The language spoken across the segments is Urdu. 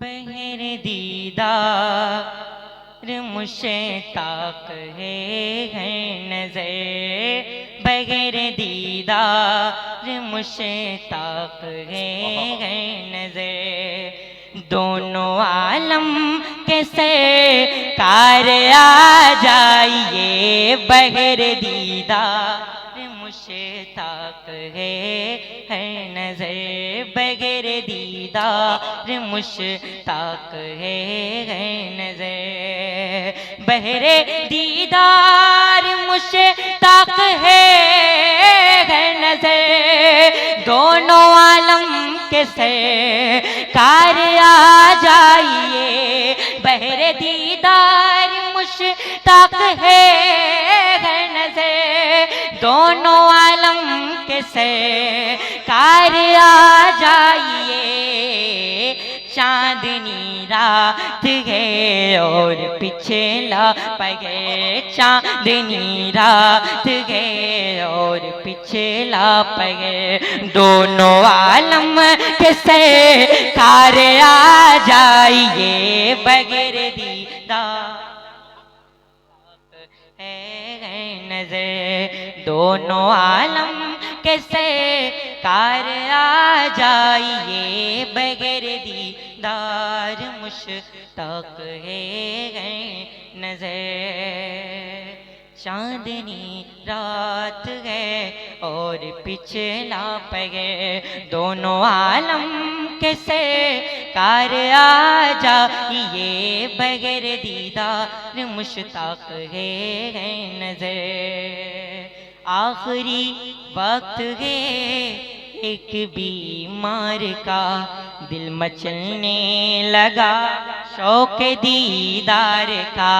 بہر دیدار مشتاق ہے نظر، بغیر دیدار مشتاق ہے نظر، دونوں عالم کے سرکار آ جائیے، بغیر دیدار مشتاق ہے نظر، بغیر دیدار مشتاق ہے نظر، بغیر دیدار مشتاق ہے نظر، دونوں عالم کے سرکار آ جائیے، بغیر دیدار مشتاق ہے نظر، دونوں عالم کے سرکار آ جائیے، چاندنی رات ہے اور پیچھے لاپگے، چاندنی رات ہے اور پیچھے لاپگے، دونوں عالم کے سرکار آ جائیے، بغیر دیدار ہے نظر، دونوں عالم کے سرکار آ جائیے، بغیر دیدار مشتاق ہے نظر، چاندنی رات ہے اور پچھلا پگے، دونوں عالم کے سرکار آ جائیے، بغیر دیدار مشتاق ہے نظر، آخری وقت ہے ایک بیمار کا دل مچلنے لگا شوق دیدار کا،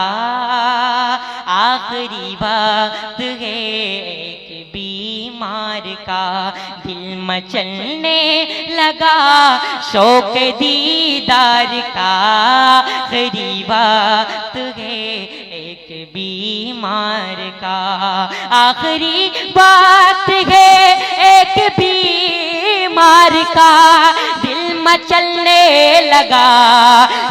آخری وقت ہے ایک بیمار کا دل مچلنے لگا شوق دیدار کا، آخری وقت ہے ایک بیمار کا، آخری وقت ہے ایک بیمار کا دل مچلنے لگا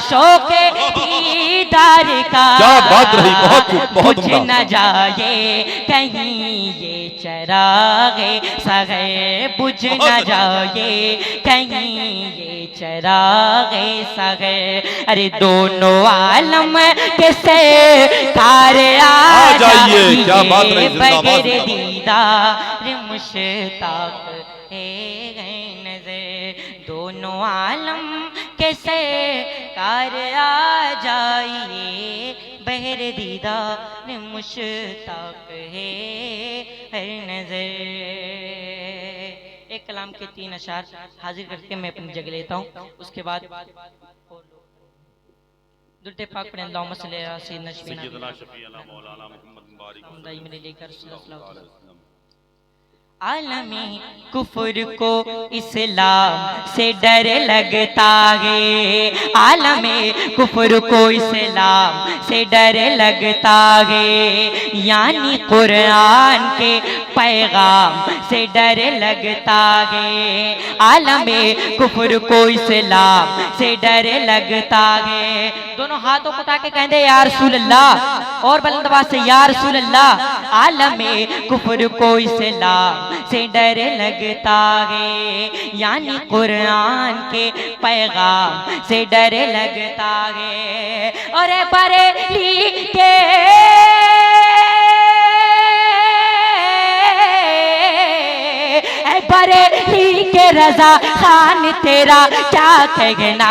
شوق دیدار کا، کیا بات رہی، بہت بجھ نہ جائے کہیں یہ چراغ سغے، بجھ نہ جائے کہیں یہ چراغ سغے، ارے دونوں عالم کے سرکار آ جائیے، کیا بات رہی، زندہ باد، بغیر دیدار مشتاق ہے نظر، دونوں عالم کے سرکار آ جائیے، بغیر دیدار مشتاق ہے نظر۔ ایک کلام کے 3 اشعار حاضر کر کے میں اپنی جگہ لیتا ہوں، اس کے بعد درود پاک پڑھیں، اللہم صلی علی سیدنا سیدنا شفیعنا مولانا محمد مبارک عالم کفر کو اسلام سے ڈر لگتا ہے، عالم کفر کو اسلام سے ڈر لگتا ہے، یعنی قرآن کے پیغام سے ڈر لگتا ہے، عالم کفر کو اسلام سے ڈر لگتا ہے، دونوں ہاتھوں کو اٹھا کے کہیں دے یا رسول اللہ، اور بلند آواز سے یا رسول اللہ، عالم کفر کو اسلام سے ڈر لگتا ہے، یعنی قرآن کے پیغام سے ڈر لگتا ہے، اور بریلی کے بریلی کے رضا خان تیرا کیا کہنا،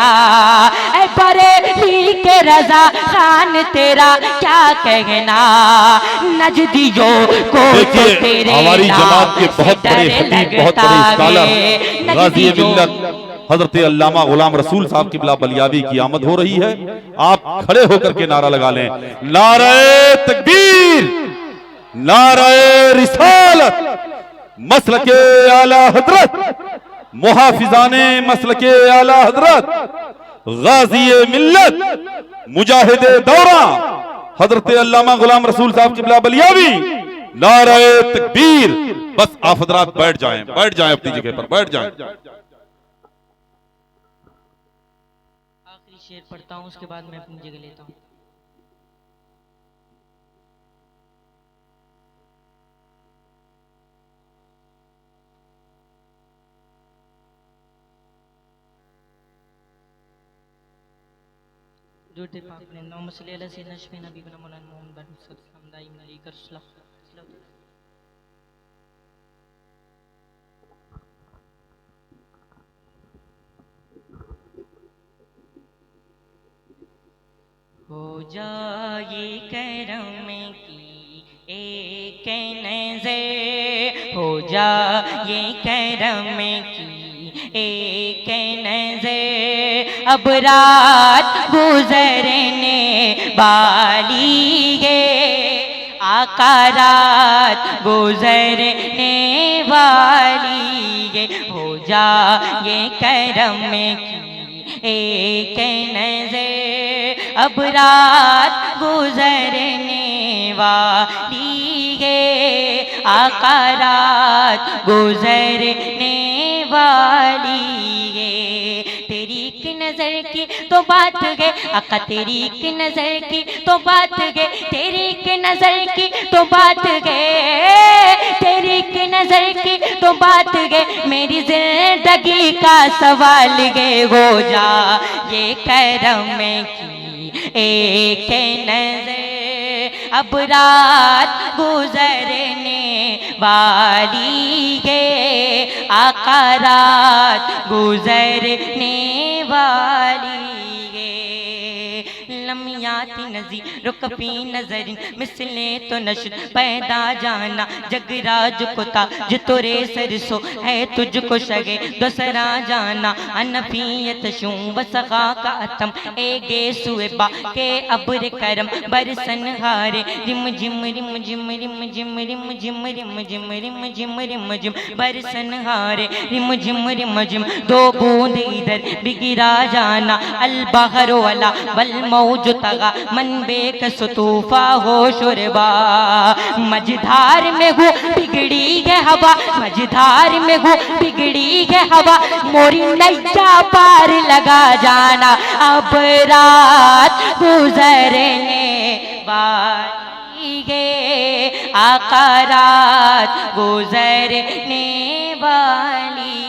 اے بریلی کے رضا خان تیرا کیا کہنا، نجدیوں کو تو تیرے ہماری جماعت کے بہت بڑے خطیب، بہت بڑے اسکالر غازی ملت حضرت علامہ غلام رسول صاحب قبلہ بلیاوی کی آمد ہو رہی ہے، آپ کھڑے ہو کر کے نعرہ لگا لیں، نعرہ تکبیر، نعرہ رسالت، مسلک اعلی حضرت، محافظان مسلک اعلی حضرت، غازی ملت، مجاہد دورہ حضرت علامہ غلام رسول صاحب قبلہ بلیاوی، نعرہ تکبیر۔ بس آپ حضرات بیٹھ جائیں اپنی جگہ پر بیٹھ جائیں۔ آخری شعر پڑھتا ہوں، اس کے بعد میں اپنی جگہ لیتا ہوں۔ درود پاک نے اللہم صلی علی سیدنا شفیع نبینا مولانا محمد صلی اللہ علیہ وسلم دائم علی کر صلی اللہ علیہ وسلم۔ ہو جائے کرم کی ایک نظر، ہو جائے کرم کی ایک نظر، اب رات گزرنے والی ہے، آقا رات گزرنے والی ہے، ہو جائے کرم کی ایک نظر، اب رات گزرنے والی ہے، آقا رات گزرنے والی ہے، تیری ایک نظر کی تو بات ہے آقا، تیری ایک نظر کی تو بات ہے، تیری ایک نظر کی تو بات ہے، تیری ایک نظر کی تو بات ہے، میری زندگی کا سوال ہے، ہو جا یہ کرم کی ایک نظر، اب رات گزرنے والی ہے، آقا رات گزرنے والی ہے، لمحات نظیر کبھی نظر مثل تو نشد پیدا جانا، جگ راج کو تاج تورے سرسو ہے تجھ کو شگے دوسرا جانا، انفیت شوں و سخا کا اتم اے گے سوئے با کے ابر کرم برسن ہارے، رم جم رم جم رم جم رم جم رم جم رم جم رم جم برسن ہارے، رم جم رم جم دو بوند ادھر بگرا جانا، البحر والا والموج تغا من بے کستوفا ہو شربا، مجدھار میں ہو بگڑی ہے ہوا، مجدھار میں ہو بگڑی ہے ہوا، موری نیا پار لگا جانا، اب رات گزرنے والی ہے، آقا رات گزرنے والی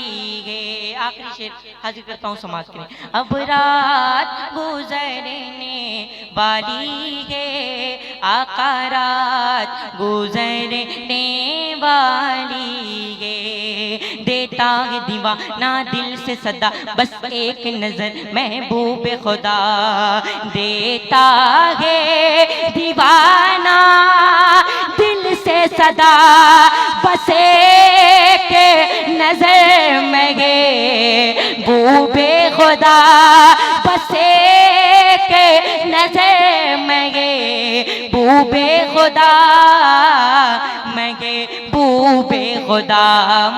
ہے۔ آخری شعر حاضر کرتا ہوں سماعت کے لیے، اب رات گزرنے والی ہے، آقا رات گزرنے والی ہے، دیتا ہے دیوانہ دل سے صدا بس ایک نظر محبوب خدا، دیتا ہے دیوانہ دل سے صدا بس ایک نظر محبوب خدا، بس ایک نظر محبوب خدا، محبوب خدا،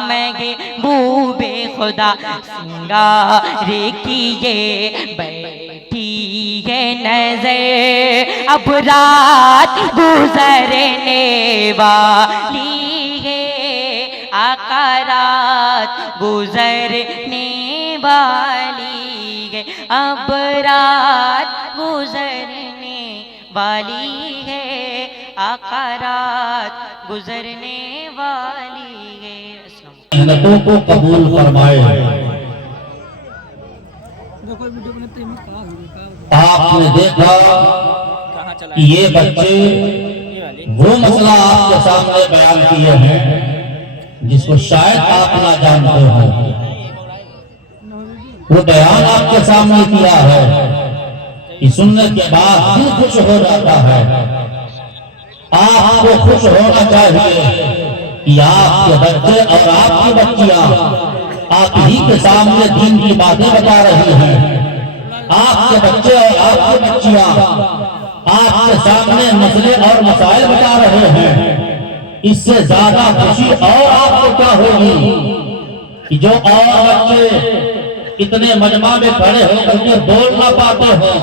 محبوب خدا، سنگار کیے بیٹھی ہے نظر، اب رات گزرنے والی ہے، آقا رات گزرنے والی ہے، اب رات گزرنے والی ہے، آقا رات گزرنے والی ہے۔ محنتوں کو قبول فرمائے۔ آپ نے دیکھا کہ یہ بچے وہ مسئلہ آپ کے سامنے بیان کیے ہیں جس کو شاید آپ نہ جانتے ہوں، وہ بیان آپ کے سامنے کیا ہے کہ سننے کے بعد دل خوش ہو جاتا ہے۔ آپ کو خوش ہونا چاہیے کہ آپ کے بچے اور آپ کی بچیاں آپ ہی کے سامنے دین کی باتیں بتا رہی ہیں، آپ کے بچے اور آپ کی بچیاں آپ کے سامنے مسئلے اور مسائل بتا رہے ہیں، اس سے زیادہ خوشی اور آپ کو کیا ہوگی کہ جو اور بچے اتنے مجمع میں کھڑے ہو کر کے بول نہ پاتے ہوں،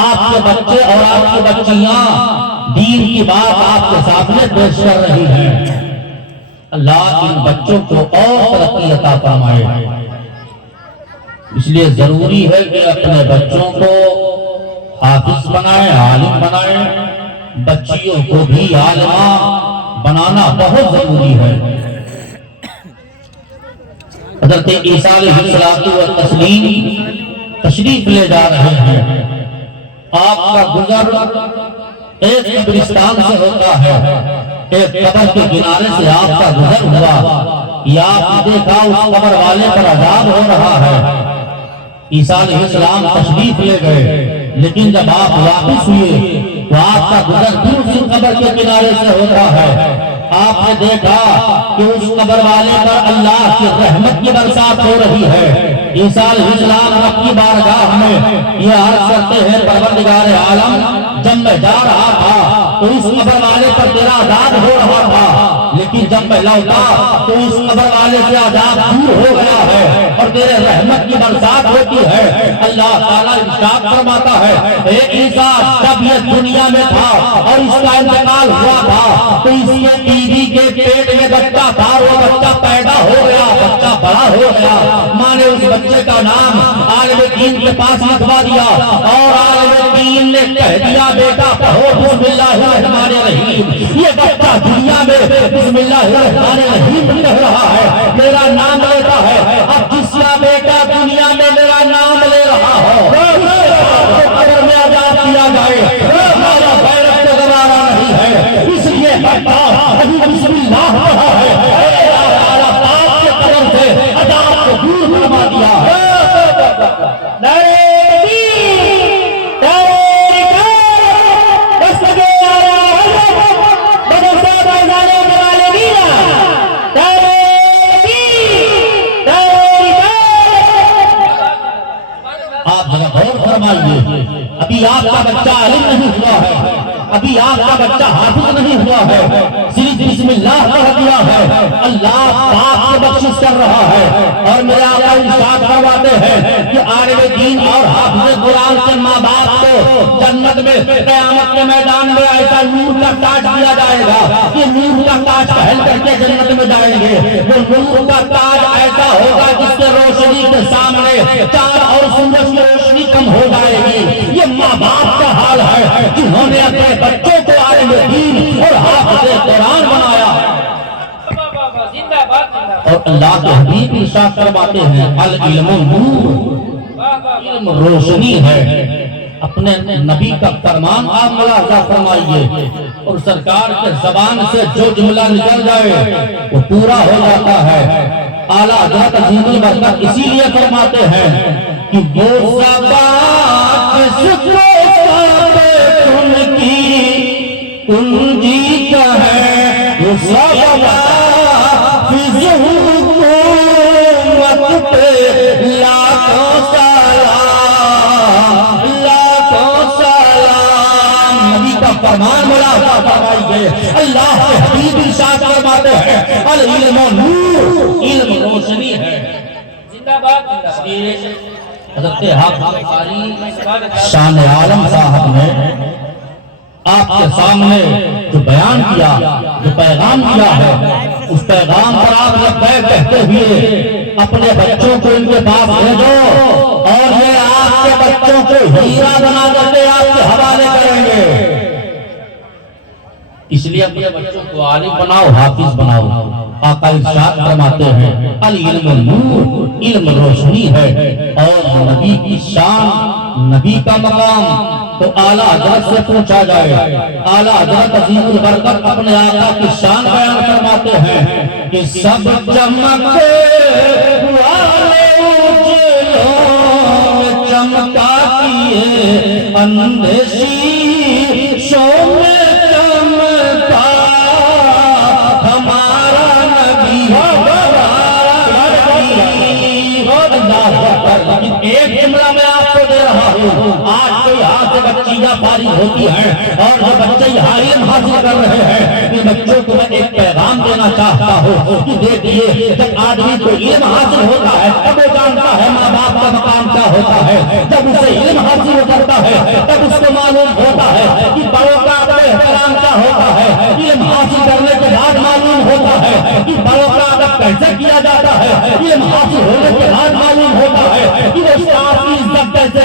آپ کے بچے اور آپ کی بچیاں دین کی بات آپ کے سامنے پیش کر رہی ہیں۔ اللہ ان بچوں کو اور ترقی عطا فرمائے۔ اس لیے ضروری ہے کہ اپنے بچوں کو حافظ بنائیں، عالم بنائیں، بچیوں کو بھی عالمہ بنانا بہت ضروری ہے۔ حضرت عیسیٰ علیہ الصلوۃ والتسلیم تشریف لے جا رہے ہیں، آپ کا گزر ایک قبرستان سے ہوتا ہے، ایک قبر کے کنارے سے آپ کا گزر ہوا، یا آپ نے دیکھا اس قبر والے پر عذاب ہو رہا ہے۔ عیسیٰ علیہ السلام تشریف لے گئے، لیکن جب آپ واپس ہوئے تو آپ کا گزر پھر اسی قبر کے کنارے سے ہوتا ہے۔ آپ نے دیکھا کہ اس قبر والے پر اللہ کی رحمت کی برسات ہو رہی ہے۔ عیسیٰ علیہ السلام رب کی بارگاہ میں یہ عرض کرتے ہیں، پروردگار عالم، جب میں جا رہا تھا تو اس قبر والے پر تیرا عذاب ہو رہا تھا، لیکن جب میں لوٹا تو اس قبر والے سے عذاب دور ہو گیا ہے اور تیرے رحمت کی برسات ہوتی ہے۔ اللہ تعالیٰ ارشاد فرماتا ہے، اے عیسیٰ، جب یہ دنیا میں تھا اور اس کا انتقال ہوا تھا تو اس کے بیوی کے پیٹ میں بچہ تھا، وہ بچہ پیدا ہو گیا، بچہ بڑا ہو گیا، ماں نے اس بچے کا نام عالم دین کے پاس لکھوا دیا اور عالم دین نے کہہ دیا، بیٹا پڑھو بسم اللہ الرحمن الرحیم۔ یہ بچہ دنیا میں بسم اللہ الرحمن الرحیم کہہ رہا ہے، میرا نام لیتا ہے۔ اب جس کا بیٹا دنیا میں میرا نام لے رہا ہو، قبر میں عذاب دیا جائے، ہمارا غیرت کا گوارا نہیں ہے، اس لیے بچہ ابھی بسم اللہ پڑھا ہے، اللہ تعالیٰ پاک کے قدم سے عذاب کو دور فرما دیا ہے۔ آپ ذرا غور فرمائیے، ابھی آپ کا بچہ عالم نہیں ہوا ہے، ابھی آپ کا بچہ حافظ نہیں ہوا ہے، صرف بسم اللہ پڑھ دیا ہے، اللہ پاک سے بخشش کر رہا ہے۔ اور میرے آقا ارشاد فرماتے ہیں کہ عالم دین اور حافظ قرآن کے ماں باپ کو جنت میں قیامت کے میدان میں ایسا نور کا تاج دیا جائے گا کہ نور کا تاج پہن کر کے جنت میں جائیں گے۔ وہ نور کا تاج ایسا ہوگا جس کے روشنی کے سامنے چاند اور سورج کی روشنی کم ہو جائے گی۔ یہ ماں باپ کا حال ہے جنہوں نے اپنے بچوں کو عالم دین اور حافظ قرآن بنایا۔ اور اللہ کے حبیب ارشاد فرماتے ہیں، العلم نور، علم روشنی ہے۔ اپنے نبی کا فرمان آپ ملاحظہ فرمائیے، اور سرکار کے زبان سے جو جملہ نکل جائے وہ پورا ہو جاتا ہے۔ اعلیٰ حضرت عظیم البرکت اسی لیے فرماتے ہیں کہ وہ زبان جس کو ان کی کنجی کا ہے، وہ حکومت پہ لاکھوں سلام، لاکھوں سلام۔ نبی کا فرمان ملاحظہ فرمائیے، اللہ کے حبیب ارشاد فرماتے ہیں، العلم نور، علم روشنی ہے۔ حضرت حافظ قاری شان عالم صاحب نے آپ کے سامنے جو بیان کیا، جو پیغام دیا ہے، اس پیغام پر آپ لبیک کہتے ہوئے اپنے بچوں کو ان کے پاس بھیجو اور یہ آپ کے بچوں کو ہیرا بنا کر کے آپ کے حوالے کریں گے۔ اس لیے اپنے بچوں کو عالم بناؤ، حافظ بناؤ۔ آقا ارشاد فرماتے ہیں، العلم نور، علم روشنی ہے۔ اور نبی کی شان، نبی کا مقام تو اعلیٰ حضرت سے پوچھا جائے، اعلیٰ حضرت عظیم البرکت اپنے آقا کی شان بیان فرماتے ہیں کہ سب چمکے والے اجلوں میں چمکا کیے، اندھے شیشوں میں چمکا ہمارا نبی، ایک جملہ میں آپ کو دے رہا ہوں۔ آج تو یہاں سے بچیاں فارغ ہوتی ہیں اور جو بچے یہاں علم حاصل کر رہے ہیں، ان بچوں کو میں ایک پیغام دینا چاہتا ہوں کہ دیکھیے، جب آدمی کو علم حاصل ہوتا ہے تب وہ جانتا ہے ماں باپ کا مقام کیا ہوتا ہے۔ جب اسے علم حاصل کرتا ہے تب اس کو معلوم ہوتا ہے کہ بڑوں کا ادب احترام کیا ہوتا ہے۔ علم حاصل کرنے کے بعد معلوم ہوتا ہے کہ بڑوں کا ادب کیسے کیا جاتا ہے۔ علم حاصل ہونے کے بعد معلوم ہوتا ہے کہ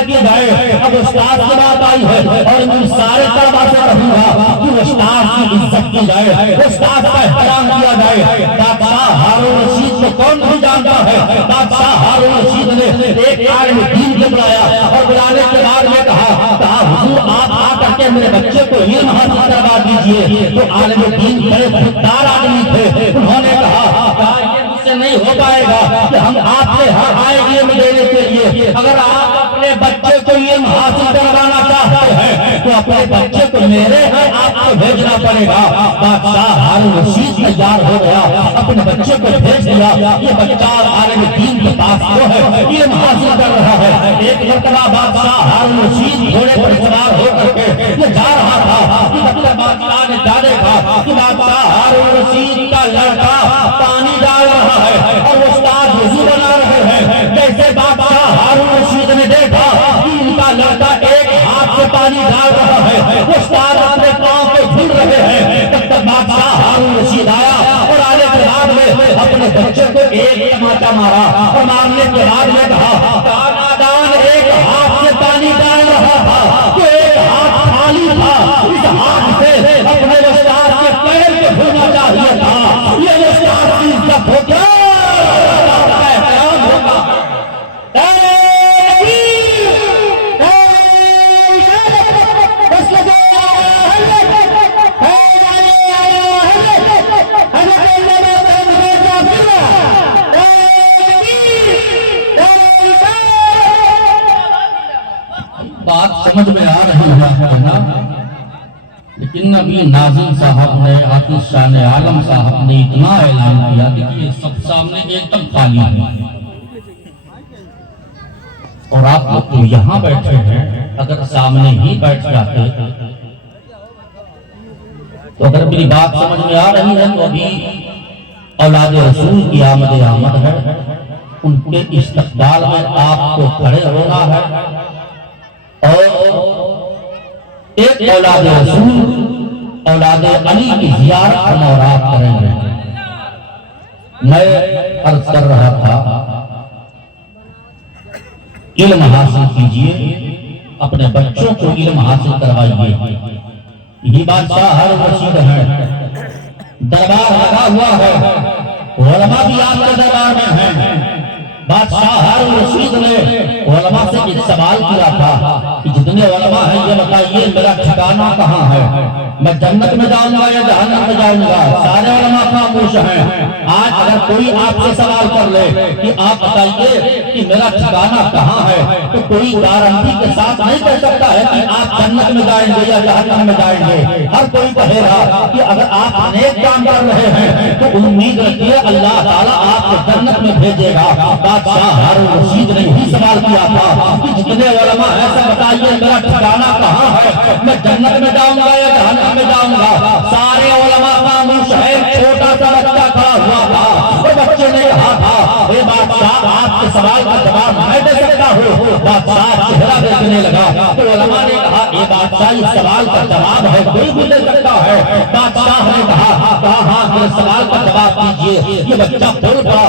کی جائے. اب استاد کی بات آئی ہے اور میں سارے طلباء سے کہوں گا کہ استاد کی عزت کی جائے, استاد کا احترام کیا جائے. بادشاہ ہارون رشید کو کون نہیں جانتا ہے؟ بادشاہ ہارون رشید نے ایک عالم دین کو بلایا اور بلانے کے بعد میں کہا حضور آپ آ کر کے میرے بچے کو علم حاصل کروا دیجئے. تو عالم دین بڑے خوددار آدمی تھے, انہوں نے کہا یہ مجھ سے نہیں ہو پائے گا کہ ہم آپ سے ہر آئے علم دینے کے لیے. اگر آپ اپنے بچے کو علم حاصل کروانا چاہتے ہیں تو اپنے بچے کو میرے گھر آپ کو بھیجنا پڑے گا. بادشاہ ہارون رشید تیار ہو گیا, اپنے بچے کو بھیج دیا. یہ بچہ عالم دین کے پاس جو ہے علم حاصل کر رہا ہے. ایک مرتبہ بادشاہ ہارون رشید گھوڑے پر سوار ہو کر کے یہ جا رہا تھا کہ مطلب بادشاہ نے جا دیکھا کہ بادشاہ ہارون رشید کا لڑکا پانی ڈال رہا ہے اور استاد وضو بنا رہے ہیں. جیسے بادشاہ ہارون رشید نے دیکھا کہ ان کا لڑکا ایک ہاتھ سے پانی ڈال رہا ہے, استاد اپنے پاؤں کو دھل رہے ہیں, تب تک بادشاہ ہارون رشید آیا اور آنے کے بعد میں اپنے بچے کو ایک تماچا مارا اور مارنے کے بعد میں کہا نادان ایک ہاتھ سے پانی ڈال رہا تھا تو ایک ہاتھ خالی تھا, اس ہاتھ سے اپنے استاد کے پیر کو دھونا چاہیے تھا. یہ استاد کی عزت ہو کیا احترام ہوگا. بات سمجھ میں آ رہی ہے نا, لیکن نبی ناظم صاحب نے عاطف شان عالم صاحب نے اتنا اعلان کیا کہ یہ سب سامنے ایک دم خالی ہے اور آپ لوگ تو یہاں بیٹھے ہیں. اگر سامنے ہی بیٹھ جاتے تو اگر میری بات سمجھ میں آ رہی ہے تو ابھی اولاد رسول کی آمد ہے, ان کے استقبال میں آپ کو کھڑے ہونا ہے اور ایک اولاد رسول اولاد علی کی زیارت ہم اور آپ کریں گے. میں عرض کر رہا تھا علم حاصل کیجئے, اپنے بچوں کو علم حاصل کروائیے. یہ بادشاہ ہارون رشید ہے, دربار لگا ہوا ہے, علماء بھی آپ کے دربار میں ہیں. بادشاہ ہارون رشید نے علماء سے ایک سوال کیا تھا کہ جتنے علماء ہیں یہ بتائیے میرا ٹھکانہ کہاں ہے, میں جنت میں جاؤں گا یا جہنم میں جاؤں گا. سارے علماء خاموش ہیں. آج اگر کوئی آپ سے سوال کر لے کہ آپ بتائیے کہ میرا ٹھکانہ کہاں ہے تو کوئی گارنٹی کے ساتھ نہیں کہہ سکتا ہے کہ آپ جنت میں جائیں گے یا جہنم میں جائیں گے. ہر کوئی کہے گا کہ اگر آپ نیک کام کر رہے ہیں تو امید رکھیے اللہ تعالیٰ آپ کو جنت میں بھیجے گا. بادشاہ ہارون رشید نے یہی سوال کیا تھا کہ جتنے علماء ہیں سب بتائیے میرا ٹھکانہ کہاں ہے, میں جنت میں جاؤں گا یا جہنم میں جاؤں گا. سارے علماء خاموش ہیں. چھوٹا سا بچہ کھڑا ہوا تھا اور بچے نے کہا تھا اے بادشاہ آپ کے سوال کا جواب میں دے سکتا ہوں. بادشاہ چہرہ دیکھنے لگا تو علماء نے کہا اے بادشاہ اس سوال کا جواب ہے کوئی بھی دے سکتا ہے. بادشاہ نے کہا ہاں میرے سوال کا جواب دیجیے. یہ بچہ بول پڑا.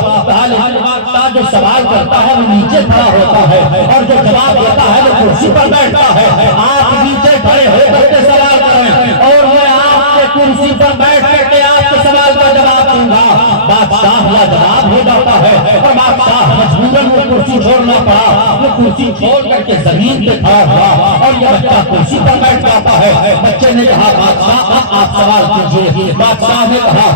بادشاہ جو سوال کرتا ہے وہ نیچے کھڑا ہوتا ہے اور جو جواب دیتا ہے وہ کرسی پر بیٹھتا ہے. آپ نیچے کھڑے ہو کر کے سوال کریں اور میں آپ کے کرسی پر بیٹھ کر کے آپ کے سوال کا جواب دوں گا. بادشاہ لاجواب ہو جاتا ہے اور بادشاہ مجبوراً وہ کرسی چھوڑنا پڑا. وہ کرسی چھوڑ کر کے زمین پہ کھڑا ہوا اور یہ بچہ کرسی پر بیٹھ جاتا ہے. بچے نے کہا بادشاہ آپ سوال کیجیے. بادشاہ نے کہا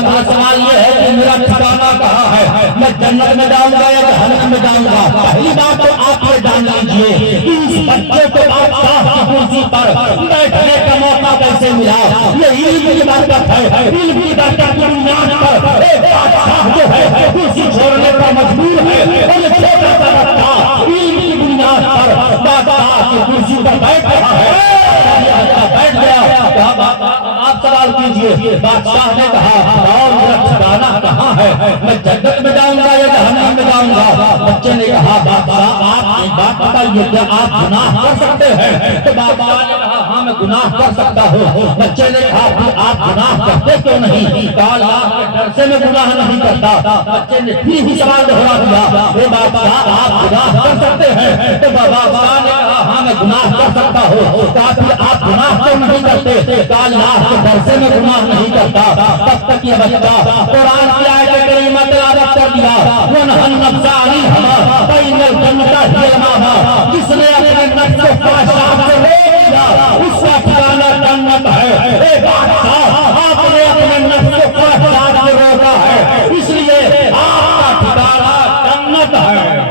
میرا سوال یہ ہے کہ میرا ٹھکانہ کہاں ہے, میں جنت میں جاؤں گا یا جہنم میں جاؤں گا. پہلی بات تو آپ یہ جان لیجیے اس بچے کو بادشاہ کی کرسی پر بیٹھنے کا موقع کیسے ملا. یہ علم کی برکت ہے. علم کی برکت کی بنیاد پر ایک بادشاہ جو ہے کرسی چھوڑنے پر مجبور ہے اور یہ چھوٹا سا بچہ علم کی بنیاد پر بادشاہ کی کرسی پر بیٹھ رہا ہے. بیٹھ گیا. آپ سوال کیجیے. بادشاہ نے کہا اور میرا ٹھکانہ کہاں ہے, میں جنت میں جاؤں گا یا جہنم میں جاؤں گا. بچے نے کہا بادشاہ آپ ایک بات بتائیے کیا آپ گناہ کر سکتے ہیں. تو بادشاہ نے کہا ہاں میں گناہ کر سکتا ہوں. بچے نے کہا کہ آپ گناہ کرتے کیوں نہیں؟ کہا اللہ کے ڈر سے میں گناہ نہیں کرتا. بچے نے پھر بھی سوال دہرا دیا اے بادشاہ آپ گناہ کر سکتے ہیں؟ تو بادشاہ نے کہا ہاں میں گناہ کر سکتا ہوں. کہا پھر آپ گناہ کیوں نہیں کرتے؟ کہا اللہ کے ڈر سے میں گناہ نہیں کرتا. تب تک یہ بچہ قرآن کی آیت کریمہ تلاوت کر دیا وَنَهَى النَّفْسَ عَنِ الْهَوَىٰ فَإِنَّ الْجَنَّةَ هِيَ الْمَأْوَىٰ. جس نے اپنے نفس کو خواہشات سے روک دیا اس کا ٹھکانہ جنت ہے. اے بادشاہ آپ نے اپنے نفس کو خواہشات سے روکا ہے اس لیے آپ کا ٹھکانہ جنت ہے.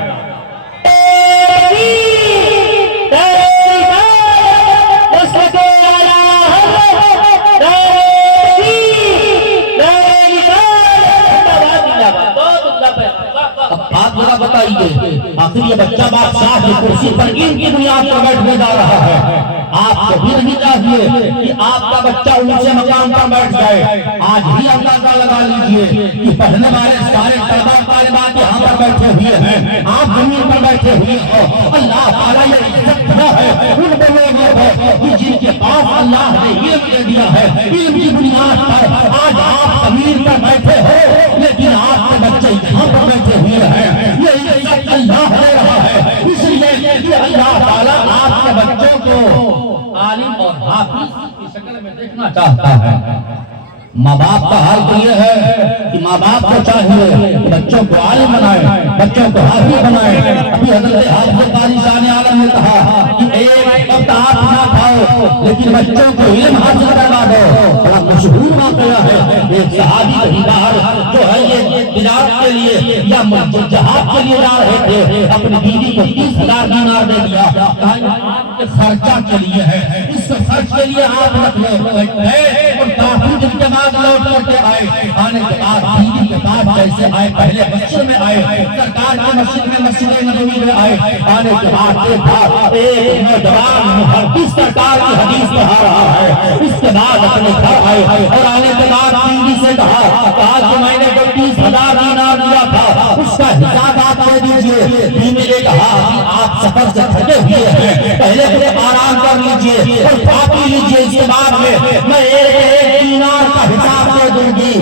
آپ ذرا بتائیے آخر یہ بچہ بادشاہ کی کرسی پر ان کی بنیاد پر بیٹھنے جا رہا ہے. آپ کو بھی نہیں چاہیے کہ آپ کا بچہ اونچے مقام پر بیٹھ جائے. آج ہی اندازہ لگا لیجئے کہ پڑھنے والے سارے طلباء طالبات یہاں پر بیٹھے ہوئے ہیں, آپ زمین پر بیٹھے ہوئے ہو. اللہ تعالیٰ یہ عزت دیا ہے ان کو یہ ہے کہ جن کے پاس اللہ نے علم دے دیا ہے علم کی بنیاد پر آج آپ زمین پر بیٹھے ہو لیکن آپ کے بچے یہاں پر بیٹھے ہوئے ہیں. یہ عزت اللہ دے رہا ہے اس لیے کہ اللہ تعالیٰ آپ کے بچوں کو عالم اور حافظ کی شکل میں دیکھنا چاہتا ہے. ماں باپ کا حال تو یہ ہے کہ ماں باپ کو چاہیے بچوں کو عالم بنائے, بچوں کو حافظ بنائے. ابھی حضرت حافظ قاری شان عالم نے کہا کہ ایک وقت آپ نہ کھاؤ لیکن بچوں کو علم حاصل کروا دو. بڑا مشہور واقعہ ہے. ایک صحابی کہیں باہر جو ہے یہ تجارت کے لیے یا جہاد کے لیے جا رہے تھے, اپنی بیوی کو 30,000 دینار دے دیا. آپ کے خرچہ کے لیے ہے, اس خرچ کے لیے آپ رکھ لو. اور کافی دن کے بعد لوٹ کر کے آئے. آنے کے بعد بیوی کے پاس جیسے آئے پہلے مسجد میں آئے, سرکار کی مسجد میں مسجد نبوی میں آئے. آنے کے بعد دیکھا ایک نوجوان محدث سرکار کی حدیث پڑھا رہا ہے. اس کے بعد اپنے گھر آئے اور آنے کے بعد بیوی سے کہا کہ میں نے جو 30,000 دینار دیا تھا اس کا حساب آپ دے دیجئے. بیوی نے کہا آپ سفر سے تھکے ہوئے ہیں, پہلے کچھ آرام کر لیجئے اور کھا پی لیجئے, اس کے بعد میں ایک دینار کا حساب دے دوں گی.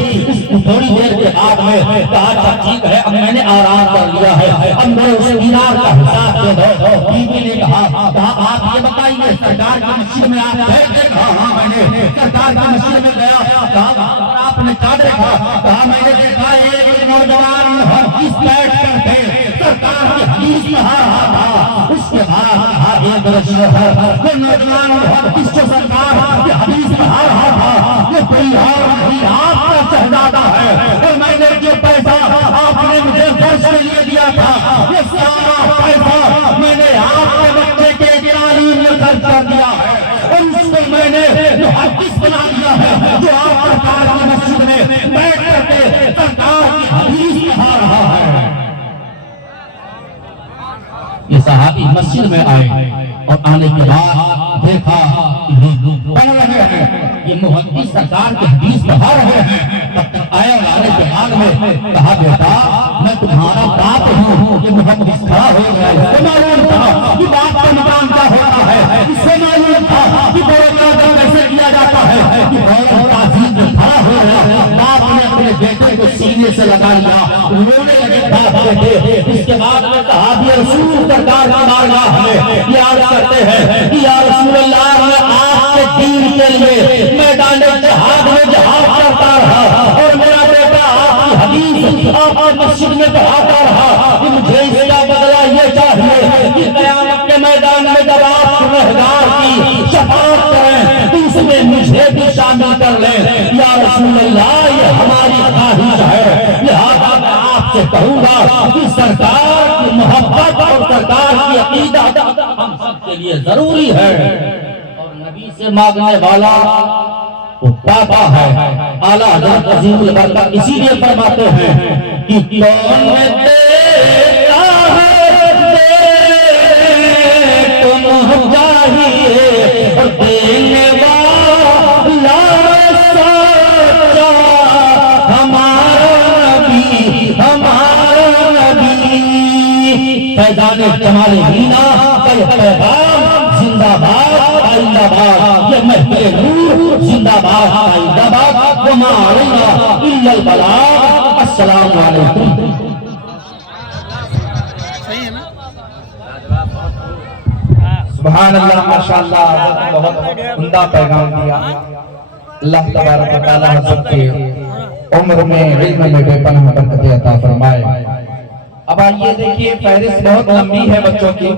تھوڑی دیر کے بعد میں کہا اچھا ٹھیک ہے اب میں نے آرام کر لیا ہے, اب میں اس دینار کا حساب دے دو. بیوی نے کہا آپ یہ بتائیے سرکار کی مسجد میں آپ گئے؟ ہاں میں نے سرکار کی مسجد میں گیا. کہا آپ نے کیا دیکھا؟ کہا میں نے دیکھا ایک نوجوان محدث بیٹھ کر کے سرکار کی حدیث پڑھا رہا تھا. اس کے بعد ایک وہ نوجوان محدث جو سرکار کی حدیث پڑھا رہا تھا وہ کوئی اور نہیں آپ کا شہزادہ ہے. اور میں نے جو پیسہ آپ نے مجھے فرض کے لیے دیا تھا یہ سارا پیسہ میں نے آپ کے بچے کے تعلیم میں خرچ کر دیا ہے اور اس کو میں نے محدث بنا دیا ہے جو آپ سرکار کی مسجد میں بیٹھ کر کے سرکار کی حدیث پڑھا رہا ہے. یہ صحابی مسجد میں آئے اور آنے کے بعد دیکھا پڑھ رہے ہیں یہ محدث سرکار کی حدیث پڑھا رہے ہیں. تب تک آئے اور آنے کے بعد میں کہا بیٹا میں تمہارا باپ ہوں. یہ محدث کھڑا ہو گیا. اس سے معلوم تھا کہ باپ کا مقام کیا ہوتا ہے, اس سے معلوم تھا کہ بڑے کا ادب کیسے کیا جاتا ہے. کہ بڑے تعظیم میں کھڑا ہو گیا. باپ نے اپنے بیٹے کو سینے سے لگا لیا, رونے لگے باپ بیٹے. اس کے بعد میں کہا کہ رسول سرکار کی بارگاہ میں یاد کرتے ہیں کہ یا رسول اللہ میں آپ کے دین کے لیے میدان جہاد میں جہاد کرتا رہا اور میرا بیٹا آپ کی حدیث آپ کی مسجد میں پڑھاتا رہا. کہ مجھے اس کا بدلہ یہ چاہیے کہ قیامت کے میدان میں جب آپ گنہگار کی شفاعت کریں تو اس میں مجھے بھی شامل کر لیں. یا رسول اللہ یہ ہماری خواہش ہے. لہذا میں آپ سے کہوں گا کہ سرکار کی محبت اور سرکار کی عقیدت ہم سب کے لیے ضروری ہے. اور نبی سے مانگنے والا وہ پاپا ہے. اعلیٰ حضرت عظیم البرکت اسی لیے فرماتے ہیں کہ کون دیتا ہے تم چاہیے اور دینے والا سچا ہمارا نبی فیضان جمال مینا کا یہ پیغام زندہ باد. آئندہ باد، یہ محفل نور زندہ باد آئندہ باد، وما علینا الا البلاغ۔ السلام علیکم۔ سبحان اللہ، ماشاءاللہ، حضرت بہت عمدہ پیغام دیا۔ اللہ تبارک و تعالی حضرت کے عمر میں، علم میں بے پناہ برکت عطا فرمائے۔ اب آئیے دیکھیے، فہرست بہت لمبی ہے بچوں کی،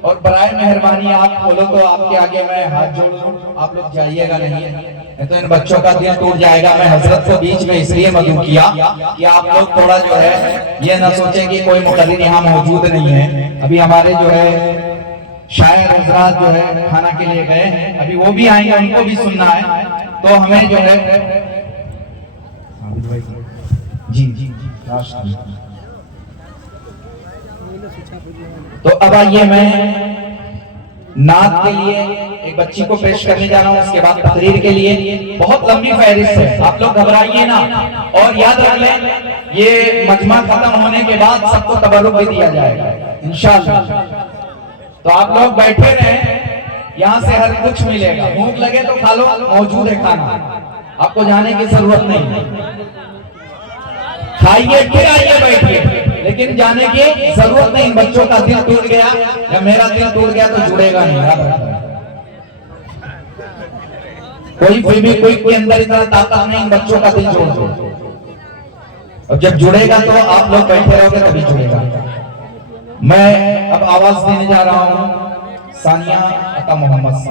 اور برائے مہربانی آپ کھولو تو آپ کے آگے میں ہاتھ جوڑ دوں، آپ لوگ جائیے گا نہیں تو ان بچوں کا دل ٹوٹ جائے گا۔ میں حضرت کو بیچ میں اس لیے مدعو کیا کہ آپ لوگ تھوڑا جو ہے یہ نہ سوچیں کہ کوئی مقرر یہاں موجود نہیں ہے۔ ابھی ہمارے جو ہے شاعر حضرات جو ہے کھانا کے لیے گئے ہیں، ابھی وہ بھی آئیں گے، ان کو بھی سننا ہے، تو ہمیں جو ہے جی تو اب آئیے میں نعت کے لیے ایک بچی کو پیش کرنے جا رہا ہوں، اس کے بعد تقریر کے لیے بہت لمبی فہرست ہے، آپ لوگ گھبرائیے نا، اور یاد رکھ لیں یہ مجمع ختم ہونے کے بعد سب کو تبرک بھی دیا جائے گا انشاءاللہ۔ تو آپ لوگ بیٹھے رہیں، یہاں سے ہر کچھ ملے گا، بھوک لگے تو کھا لو، موجود ہے کھانا، آپ کو جانے کی ضرورت نہیں، کھائیے پھر آئیے بیٹھیے، لیکن جانے کی ضرورت نہیں۔ بچوں کا دل ٹوٹ گیا یا میرا دل ٹوٹ گیا تو جڑے گا نہیں، کوئی پھر بھی کوئی کے اندر اتنا طاقت نہیں بچوں کا دل جوڑ دو، اور جب جڑے گا تو آپ لوگ بیٹھے رہو گے تبھی جڑے گا۔ میں اب آواز دینے جا رہا ہوں ثانیہ عطا محمد سے۔